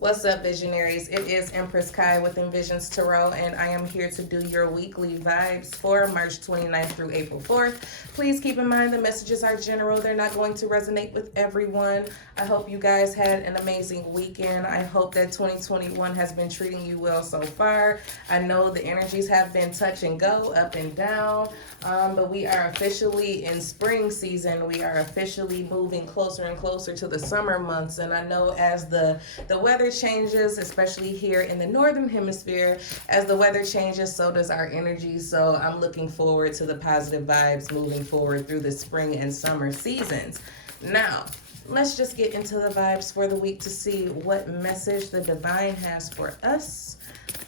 What's up, visionaries? It is Empress Kai with Envisions Tarot, and I am here to do your weekly vibes for March 29th through April 4th. Please keep in mind the messages are general. They're not going to resonate with everyone. I hope you guys had an amazing weekend. I hope that 2021 has been treating you well so far. I know the energies have been touch and go, up and down, but we are officially in spring season. We are officially moving closer and closer to the summer months, and I know as the weather changes, especially here in the northern hemisphere, as the weather changes, so does our energy. So I'm looking forward to the positive vibes moving forward through the spring and summer seasons. Now, let's just get into the vibes for the week to see what message the divine has for us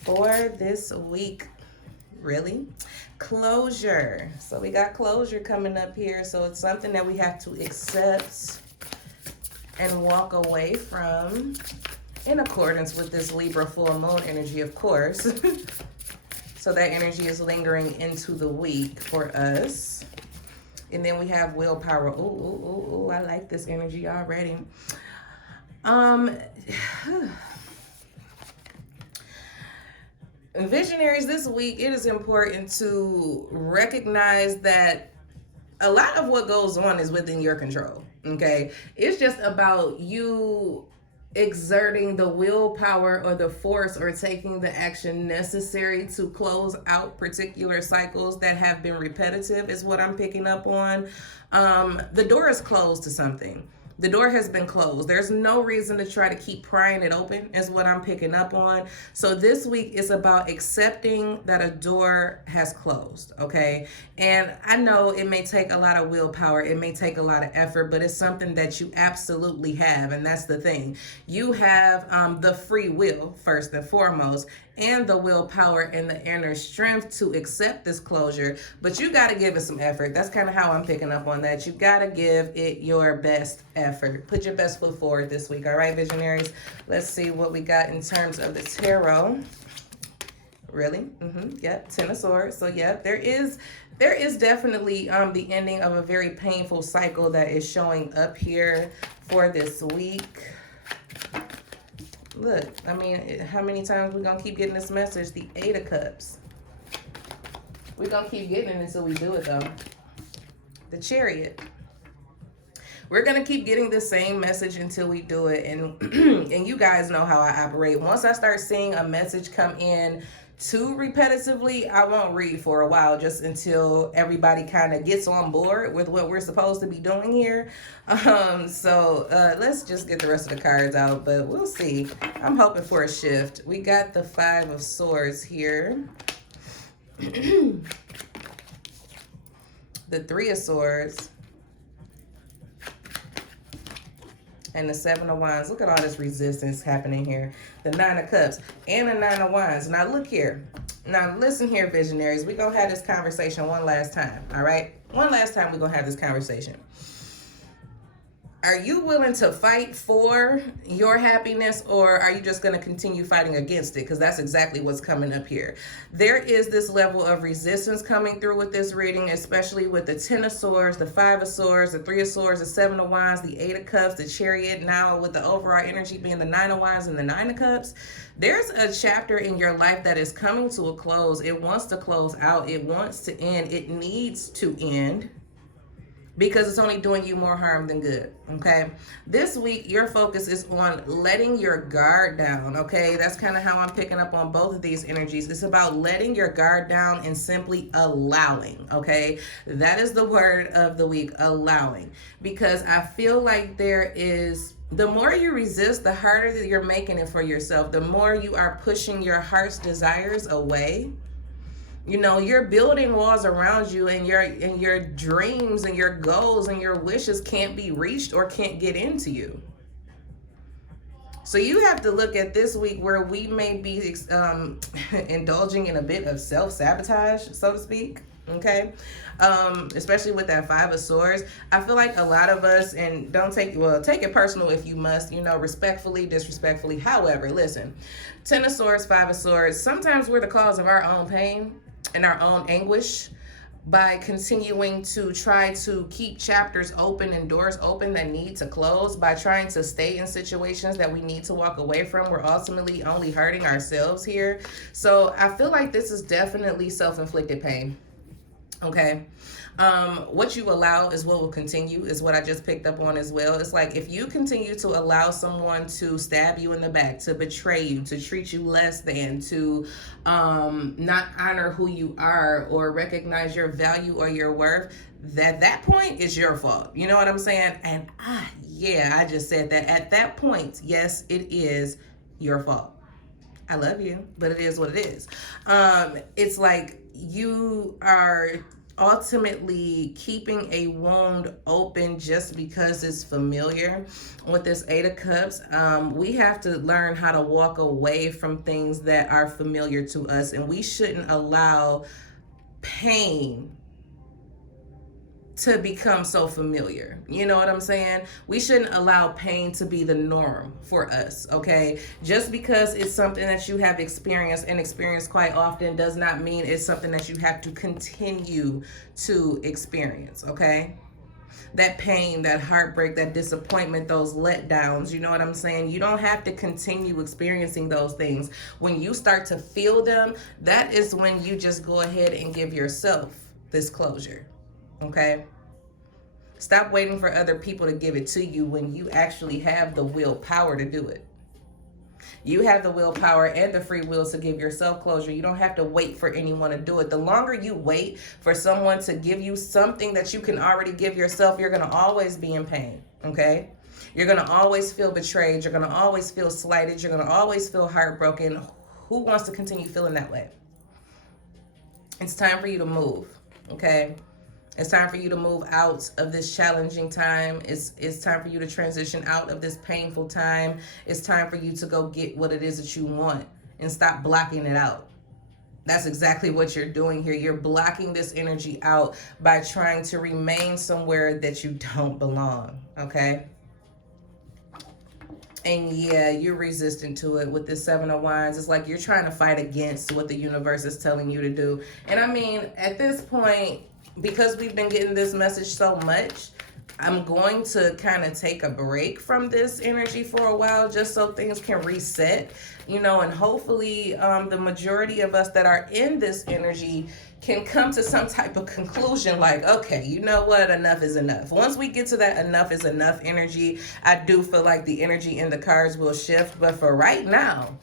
for this week. Really? Closure. So we got closure coming up here. So it's something that we have to accept and walk away from, in accordance with this Libra full moon energy, of course. So that energy is lingering into the week for us. And then we have willpower. Ooh, I like this energy already. Visionaries, this week, it is important to recognize that a lot of what goes on is within your control, okay? It's just about you exerting the willpower or the force or taking the action necessary to close out particular cycles that have been repetitive is what I'm picking up on. The door is closed to something. The door has been closed. There's no reason to try to keep prying it open is what I'm picking up on. So this week is about accepting that a door has closed, okay? And I know it may take a lot of willpower. It may take a lot of effort, but it's something that you absolutely have. And that's the thing. You have the free will, first and foremost, and the willpower and the inner strength to accept this closure, but you got to give it some effort. That's kind of how I'm picking up on that. You got to give it your best effort. Put your best foot forward this week. All right, visionaries, let's see what we got in terms of the tarot. Really? Yep, Ten of Swords. So yep, there is definitely the ending of a very painful cycle that is showing up here for this week. Look, I mean, how many times we gonna keep getting this message? The Eight of Cups. We're gonna keep getting it until we do it, though. The Chariot. We're gonna keep getting the same message until we do it, and and you guys know how I operate. Once I start seeing a message come in too repetitively, I won't read for a while, just until everybody kind of gets on board with what we're supposed to be doing here. So let's just get the rest of the cards out, but we'll see. I'm hoping for a shift. We got the Five of Swords here. The Three of Swords. And the Seven of Wands. Look at all this resistance happening here. The Nine of Cups and the Nine of Wands. Now look here. Now listen here, visionaries. We're going to have this conversation one last time, all right? One last time we're going to have this conversation. Are you willing to fight for your happiness, or are you just going to continue fighting against it? Because that's exactly what's coming up here. There is this level of resistance coming through with this reading, especially with the Ten of Swords, the Five of Swords, the Three of Swords, the Seven of Wands, the Eight of Cups, the Chariot, now with the overall energy being the Nine of Wands and the Nine of Cups. There's a chapter in your life that is coming to a close. It wants to close out. It wants to end. It needs to end, because it's only doing you more harm than good, okay? This week, your focus is on letting your guard down, okay? That's kind of how I'm picking up on both of these energies. It's about letting your guard down and simply allowing, okay? That is the word of the week, allowing. Because I feel like the more you resist, the harder that you're making it for yourself. The more you are pushing your heart's desires away. You know, you're building walls around you, and your dreams and your goals and your wishes can't be reached or can't get into you. So you have to look at this week where we may be indulging in a bit of self-sabotage, so to speak. Okay, especially with that Five of Swords. I feel like a lot of us, and take it personal if you must, respectfully, disrespectfully. However, listen, Ten of Swords, Five of Swords. Sometimes we're the cause of our own pain and our own anguish. by continuing to try to keep chapters open and doors open that need to close, by trying to stay in situations that we need to walk away from, we're ultimately only hurting ourselves here. So I feel like this is definitely self-inflicted pain. Okay. What you allow is what will continue, is what I just picked up on as well. It's like if you continue to allow someone to stab you in the back, to betray you, to treat you less than, to not honor who you are or recognize your value or your worth, that point is your fault. You know what I'm saying? And yeah, I just said that. At that point, yes, it is your fault. I love you, but it is what it is. It's like you are ultimately keeping a wound open just because it's familiar. With this Eight of Cups, we have to learn how to walk away from things that are familiar to us, and we shouldn't allow pain to become so familiar. You know what I'm saying? We shouldn't allow pain to be the norm for us, okay? Just because it's something that you have experienced and experienced quite often does not mean it's something that you have to continue to experience, okay? That pain, that heartbreak, that disappointment, those letdowns, you know what I'm saying? You don't have to continue experiencing those things. When you start to feel them, that is when you just go ahead and give yourself this closure. Okay? Stop waiting for other people to give it to you when you actually have the willpower to do it. You have the willpower and the free will to give yourself closure. You don't have to wait for anyone to do it. The longer you wait for someone to give you something that you can already give yourself, you're going to always be in pain. Okay? You're going to always feel betrayed. You're going to always feel slighted. You're going to always feel heartbroken. Who wants to continue feeling that way? It's time for you to move. Okay? It's time for you to move out of this challenging time. It's time for you to transition out of this painful time. It's time for you to go get what it is that you want and stop blocking it out. That's exactly what you're doing here. You're blocking this energy out by trying to remain somewhere that you don't belong, okay? And yeah, you're resistant to it with this Seven of Wands. It's like you're trying to fight against what the universe is telling you to do. And I mean, at this point, because we've been getting this message so much, I'm going to kind of take a break from this energy for a while just so things can reset, you know, and hopefully the majority of us that are in this energy can come to some type of conclusion like, okay, you know what, enough is enough. Once we get to that enough is enough energy, I do feel like the energy in the cards will shift. But for right now,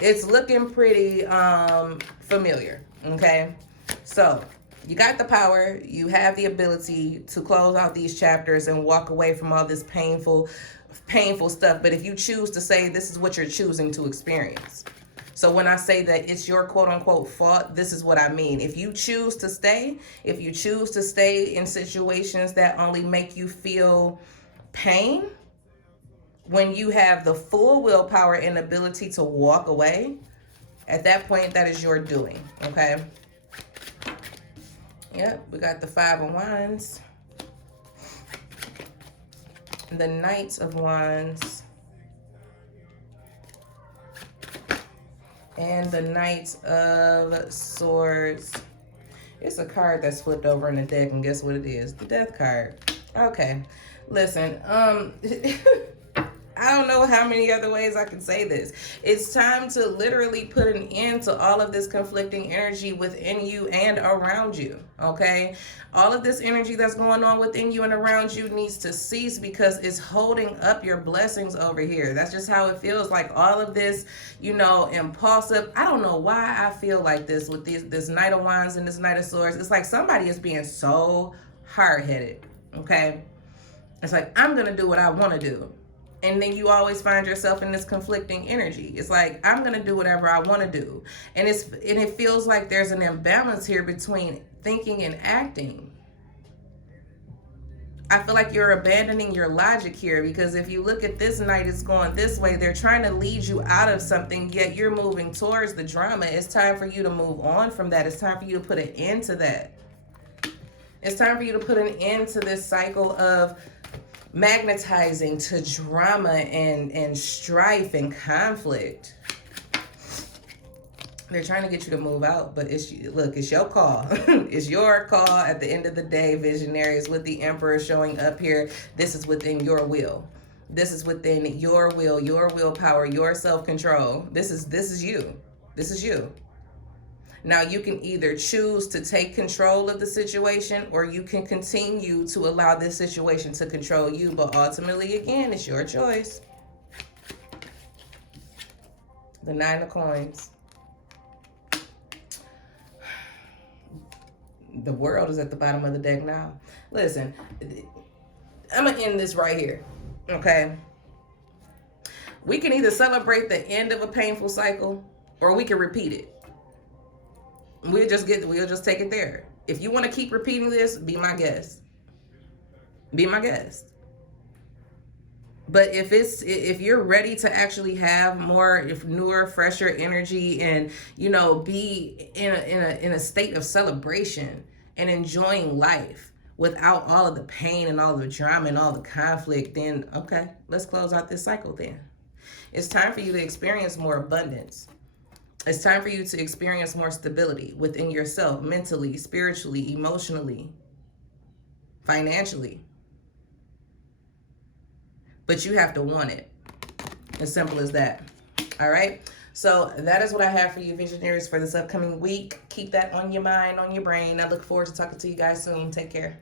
it's looking pretty familiar, okay? So you got the power, you have the ability to close out these chapters and walk away from all this painful stuff. But if you choose to say this is what you're choosing to experience. So when I say that it's your quote unquote fault, this is what I mean. If you choose to stay, in situations that only make you feel pain, when you have the full willpower and ability to walk away, at that point, that is your doing, okay? Yep, we got the Five of Wands, the Knight of Wands, and the Knight of Swords. It's a card that's flipped over in the deck, and guess what it is? The Death card. Okay, listen, I don't know how many other ways I can say this. It's time to literally put an end to all of this conflicting energy within you and around you, okay? All of this energy that's going on within you and around you needs to cease because it's holding up your blessings over here. That's just how it feels like. All of this, you know, impulsive. I don't know why I feel like this with this Knight of Wands and this Knight of Swords. It's like somebody is being so hard-headed, okay? It's like, I'm going to do what I want to do. And then you always find yourself in this conflicting energy. It's like, I'm going to do whatever I want to do. And it feels like there's an imbalance here between thinking and acting. I feel like you're abandoning your logic here, because if you look at this Knight, it's going this way. They're trying to lead you out of something, yet you're moving towards the drama. It's time for you to move on from that. It's time for you to put an end to that. It's time for you to put an end to this cycle of magnetizing to drama and strife and conflict. They're trying to get you to move out, but look, it's your call. It's your call at the end of the day, visionaries, with the Emperor showing up here. This is within your will. This is within your will, your willpower, your self-control. This is you. This is you. Now, you can either choose to take control of the situation, or you can continue to allow this situation to control you. But ultimately, again, it's your choice. The 9 of Coins. The World is at the bottom of the deck now. Listen, I'm going to end this right here. Okay? We can either celebrate the end of a painful cycle, or we can repeat it. We'll just take it there. If you want to keep repeating this, be my guest. Be my guest. But if you're ready to actually have more, newer, fresher energy, and be in a state of celebration and enjoying life without all of the pain and all the drama and all the conflict, then okay, let's close out this cycle then. It's time for you to experience more abundance. It's time for you to experience more stability within yourself, mentally, spiritually, emotionally, financially. But you have to want it. As simple as that. All right? So that is what I have for you, visionaries, for this upcoming week. Keep that on your mind, on your brain. I look forward to talking to you guys soon. Take care.